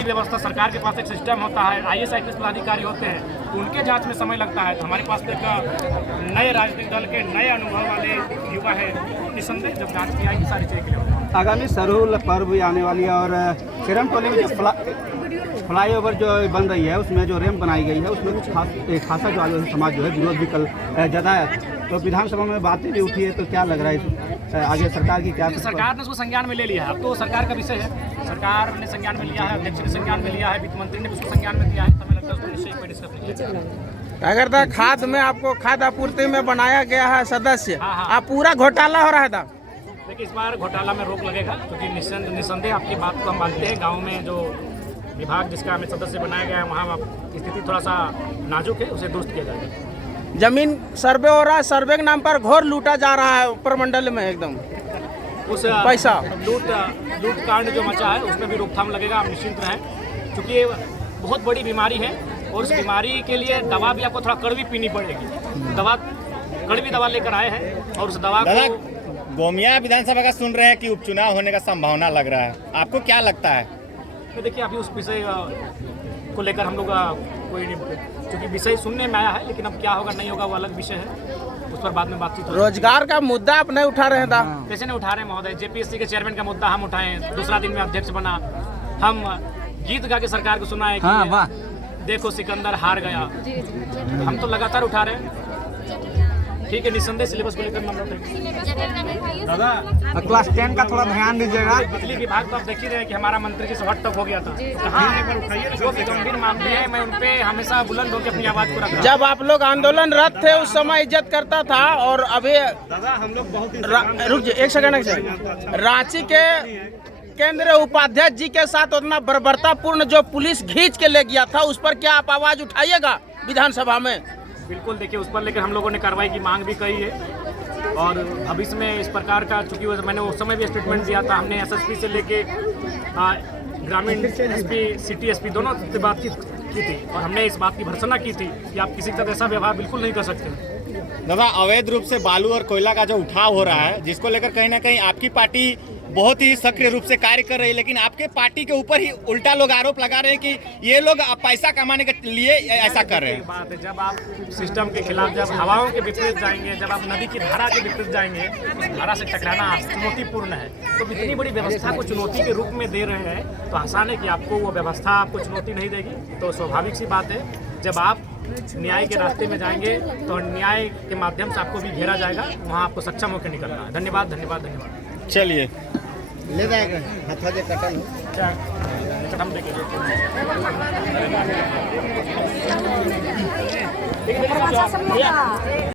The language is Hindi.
विधि व्यवस्था, सरकार के पास एक सिस्टम होता है, IAS IPS पदाधिकारी होते हैं, उनके जांच में समय लगता है। तो हमारे पास एक नए राजनीतिक दल के नए अनुभव वाले युवा है, निसंदेह जब जांच की आएगी सारी चीज़ें क्लियर। आगामी सरहुल पर्व भी आने वाली है और सिरम टोली में जो फ्लाईओवर जो बन रही है उसमें जो रैंप बनाई गई है उसमें कुछ खासा जो आदिवासी समाज जो है विरोध भी कल जताया। तो विधानसभा में बातें भी उठी है, तो क्या लग रहा है आगे सरकार की क्या? सरकार ने उसको संज्ञान में ले लिया है, अब तो सरकार का विषय है, सरकार ने संज्ञान में लिया है, अध्यक्ष ने संज्ञान में लिया है, वित्त मंत्री ने भी उसको संज्ञान में दिया है। हमें लगता है उसको निश्चय पे डिस्कस किया। अगर था खाद में आपको खाद आपूर्ति में बनाया गया है सदस्य, आप पूरा घोटाला हो रहा था। देखिए इस बार घोटाला में रोक लगेगा, क्योंकि निसंदेह आपकी बात को हम मानते हैं। गाँव में जो विभाग जिसका हमें सदस्य बनाया गया है वहाँ स्थिति थोड़ा सा नाजुक है, उसे दुरुस्त किया जाएगा। जमीन सर्वे हो रहा है, सर्वे के नाम पर घोर लूटा जा रहा है प्रमंडल में एकदम उस पैसा लूट कांड जो मचा है उसमें भी रोकथाम लगेगा, आप निश्चिंत रहें, क्योंकि ये बहुत बड़ी बीमारी है और उस बीमारी के लिए दवा भी आपको थोड़ा कड़वी पीनी पड़ेगी। कड़वी दवा लेकर आए हैं और उस दवा को गोमिया विधानसभा का सुन रहे हैं कि उपचुनाव होने का संभावना लग रहा है, आपको क्या लगता है? तो देखिए अभी उस विषय को लेकर हम लोग कोई नहीं, क्योंकि विषय सुनने में आया है, लेकिन अब क्या होगा नहीं होगा वो अलग विषय है, उस पर बाद में बातचीत होगी। रोजगार का मुद्दा आप नहीं उठा रहे था? कैसे नहीं उठा रहे महोदय? JPSC के चेयरमैन का मुद्दा हम उठाए, दूसरा दिन में अध्यक्ष बना, हम गीत गा के सरकार को सुनाए कि देखो सिकंदर हार गया। तो हम तो लगातार उठा रहे हैं। ठीक है, निसंदेह सिलेबस को लेकर मामला दादा क्लास 10 का थोड़ा ध्यान दीजिएगा। बिजली विभाग तो आप देख ही रहे हैं कि हमारा मंत्री जी से हॉट टॉप हो गया था, तो कहाँ जो भी गंभीर मामले हैं मैं उन पे हमेशा बुलंद होकर अपनी आवाज को रखा। जब आप लोग आंदोलनरत थे उस समय इज्जत करता था, और अभी दादा हम लोग बहुत रुक जाइए एक सेकंड। रांची के केंद्रीय उपाध्यक्ष जी के साथ उतना बर्बरतापूर्ण जो पुलिस खींच के ले गया था, उस पर क्या आप आवाज उठाइएगा विधानसभा में? बिल्कुल, देखिए उस पर लेकर हम लोगों ने कार्रवाई की मांग भी करी है और भविष्य में इस प्रकार का, चूंकि मैंने उस समय भी स्टेटमेंट दिया था, हमने SSP से लेके ग्रामीण SP, सिटी SP दोनों से बातचीत की थी और हमने इस बात की भर्त्सना की थी कि आप किसी के साथ ऐसा व्यवहार बिल्कुल नहीं कर सकते। दादा अवैध रूप से बालू और कोयला का जो उठाव हो रहा है, जिसको लेकर कहीं ना कहीं आपकी पार्टी बहुत ही सक्रिय रूप से कार्य कर रही है, लेकिन आपके पार्टी के ऊपर ही उल्टा लोग आरोप लगा रहे हैं कि ये लोग पैसा कमाने के लिए ऐसा कर रहे हैं। बात है, जब आप सिस्टम के खिलाफ, जब हवाओं के विपरीत जाएंगे, जब आप नदी की धारा के विपरीत जाएंगे, धारा से टकराना चुनौतीपूर्ण है। तो इतनी बड़ी व्यवस्था को चुनौती के रूप में दे रहे हैं, तो आसान है कि आपको वो व्यवस्था आपको चुनौती नहीं देगी। तो स्वाभाविक सी बात है, जब आप न्याय के रास्ते में जाएंगे तो न्याय के माध्यम से आपको भी घेरा जाएगा, वहाँ आपको सक्षम होकर निकलना है। धन्यवाद धन्यवाद धन्यवाद। चलिए ले जाएगा हाथ दे कटल हम देखेंगे।